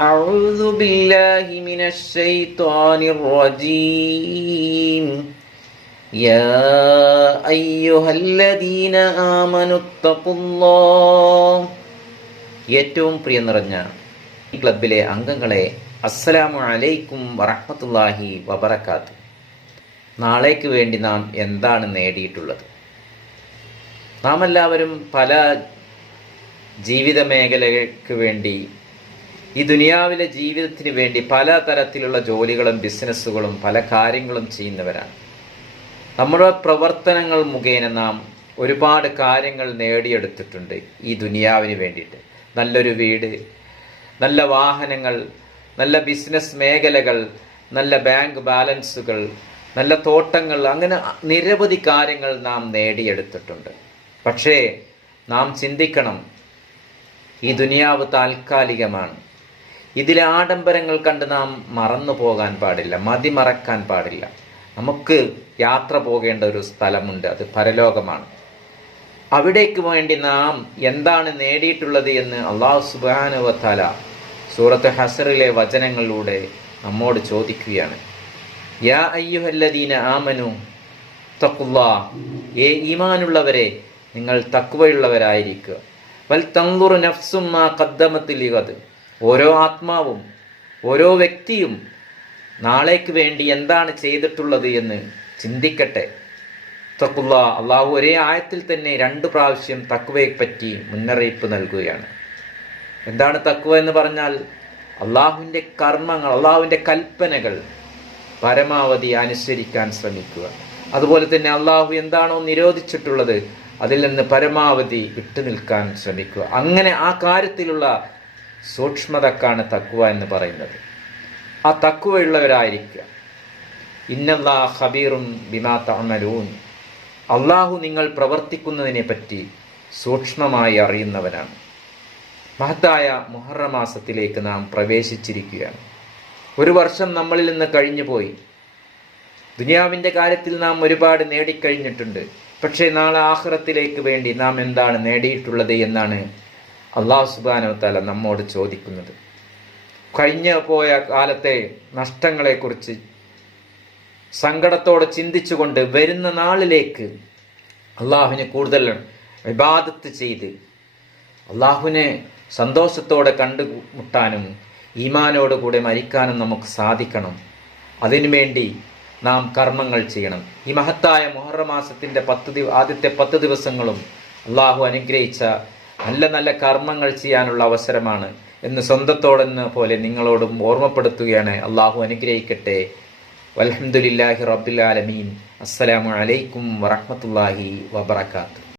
أعوذ بالله من الشيطان الرجيم يا أيها الذين آمنوا اتقوا الله ഏറ്റവും പ്രിയ നിറഞ്ഞ ഈ ക്ലബിലെ അംഗങ്ങളെ അസ്സലാമു അലൈക്കും വറഹ്മത്തുള്ളാഹി വബറകാത്തു നാളേക്ക് വേണ്ടി നാം എന്താണ് നേടിയിട്ടുള്ളത് നാം എല്ലാവരും പല ജീവിത മേഖലയ്ക്ക് വേണ്ടി ഈ ദുനിയാവിലെ ജീവിതത്തിന് വേണ്ടി പല തരത്തിലുള്ള ജോലികളും ബിസിനസ്സുകളും പല കാര്യങ്ങളും ചെയ്യുന്നവരാണ്. നമ്മുടെ പ്രവർത്തനങ്ങൾ മുഖേന നാം ഒരുപാട് കാര്യങ്ങൾ നേടിയെടുത്തിട്ടുണ്ട് ഈ ദുനിയാവിന് വേണ്ടിയിട്ട്. നല്ലൊരു വീട് നല്ല വാഹനങ്ങൾ നല്ല ബിസിനസ് മേഖലകൾ നല്ല ബാങ്ക് ബാലൻസുകൾ നല്ല തോട്ടങ്ങൾ അങ്ങനെ നിരവധി കാര്യങ്ങൾ നാം നേടിയെടുത്തിട്ടുണ്ട്. പക്ഷേ നാം ചിന്തിക്കണം ഈ ദുനിയാവ് താൽക്കാലികമാണ്. ഇതിലെ ആഡംബരങ്ങൾ കണ്ട് നാം മറന്നു പോകാൻ പാടില്ല മതിമറക്കാൻ പാടില്ല. നമുക്ക് യാത്ര പോകേണ്ട ഒരു സ്ഥലമുണ്ട് അത് പരലോകമാണ്. അവിടേക്ക് വേണ്ടി നാം എന്താണ് നേടിയിട്ടുള്ളത് എന്ന് അള്ളാഹു സുബാനുവല സൂറത്ത് ഹസറിലെ വചനങ്ങളിലൂടെ നമ്മോട് ചോദിക്കുകയാണ്. യാ അയ്യുഹല്ലദീന ആമനു തക്കുല്ലാ ഏ ഈമാനുള്ളവരെ നിങ്ങൾ തക്കുവയുള്ളവരായിരിക്കുക വൽ തങ്കുറു നഫ്സും മാ കദ്ദമത്തിലികത് ഓരോ ആത്മാവും ഓരോ വ്യക്തിയും നാളേക്ക് വേണ്ടി എന്താണ് ചെയ്തിട്ടുള്ളത് എന്ന് ചിന്തിക്കട്ടെ. തക്കുള്ള അള്ളാഹു ഒരേ ആയത്തിൽ തന്നെ രണ്ട് പ്രാവശ്യം തക്കുവയെ മുന്നറിയിപ്പ് നൽകുകയാണ്. എന്താണ് തക്കുവ എന്ന് പറഞ്ഞാൽ? അള്ളാഹുവിന്റെ കർമ്മങ്ങൾ അള്ളാഹുവിന്റെ കൽപ്പനകൾ പരമാവധി അനുസരിക്കാൻ ശ്രമിക്കുക. അതുപോലെ തന്നെ അള്ളാഹു എന്താണോ നിരോധിച്ചിട്ടുള്ളത് അതിൽ നിന്ന് പരമാവധി വിട്ടുനിൽക്കാൻ ശ്രമിക്കുക. അങ്ങനെ ആ കാര്യത്തിലുള്ള സൂക്ഷ്മതക്കാണ് തക്കുവ എന്ന് പറയുന്നത്. ആ തക്കുവയുള്ളവരായിരിക്കുക ഇന്നല്ലാ ഹബീറും ബിമാ തഅമലൂൻ. അള്ളാഹു നിങ്ങൾ പ്രവർത്തിക്കുന്നതിനെ പറ്റി സൂക്ഷ്മമായി അറിയുന്നവനാണ്. മഹത്തായ മുഹറമാസത്തിലേക്ക് നാം പ്രവേശിച്ചിരിക്കുകയാണ്. ഒരു വർഷം നമ്മളിൽ നിന്ന് കഴിഞ്ഞു പോയി. ദുനിയാവിന്റെ കാര്യത്തിൽ നാം ഒരുപാട് നേടിക്കഴിഞ്ഞിട്ടുണ്ട്. പക്ഷേ നാളെ ആഹ്റത്തിലേക്ക് വേണ്ടി നാം എന്താണ് നേടിയിട്ടുള്ളത് എന്നാണ് അള്ളാഹു സുബാനവത്താല തല നമ്മോട് ചോദിക്കുന്നത്. കഴിഞ്ഞു പോയ കാലത്തെ നഷ്ടങ്ങളെക്കുറിച്ച് സങ്കടത്തോടെ ചിന്തിച്ചുകൊണ്ട് വരുന്ന നാളിലേക്ക് അള്ളാഹുവിനെ കൂടുതൽ വിവാദത്ത് ചെയ്ത് അള്ളാഹുവിനെ സന്തോഷത്തോടെ കണ്ടുമുട്ടാനും ഈമാനോട് കൂടെ മരിക്കാനും നമുക്ക് സാധിക്കണം. അതിനുവേണ്ടി നാം കർമ്മങ്ങൾ ചെയ്യണം. ഈ മഹത്തായ മുഹറമാസത്തിന്റെ പത്ത് ആദ്യത്തെ പത്ത് ദിവസങ്ങളും അള്ളാഹു അനുഗ്രഹിച്ച നല്ല നല്ല കർമ്മങ്ങൾ ചെയ്യാനുള്ള അവസരമാണ് എന്ന് സ്വന്തത്തോടെന്ന പോലെ നിങ്ങളോടും ഓർമ്മപ്പെടുത്തുകയാണ് അള്ളാഹു അനുഗ്രഹിക്കട്ടെ. വലഹമുല്ലാഹി റബ്ബുലാലമീൻ അസ്സലാമു അലൈക്കും വറഹമത്തല്ലാഹി വബർക്കാത്തു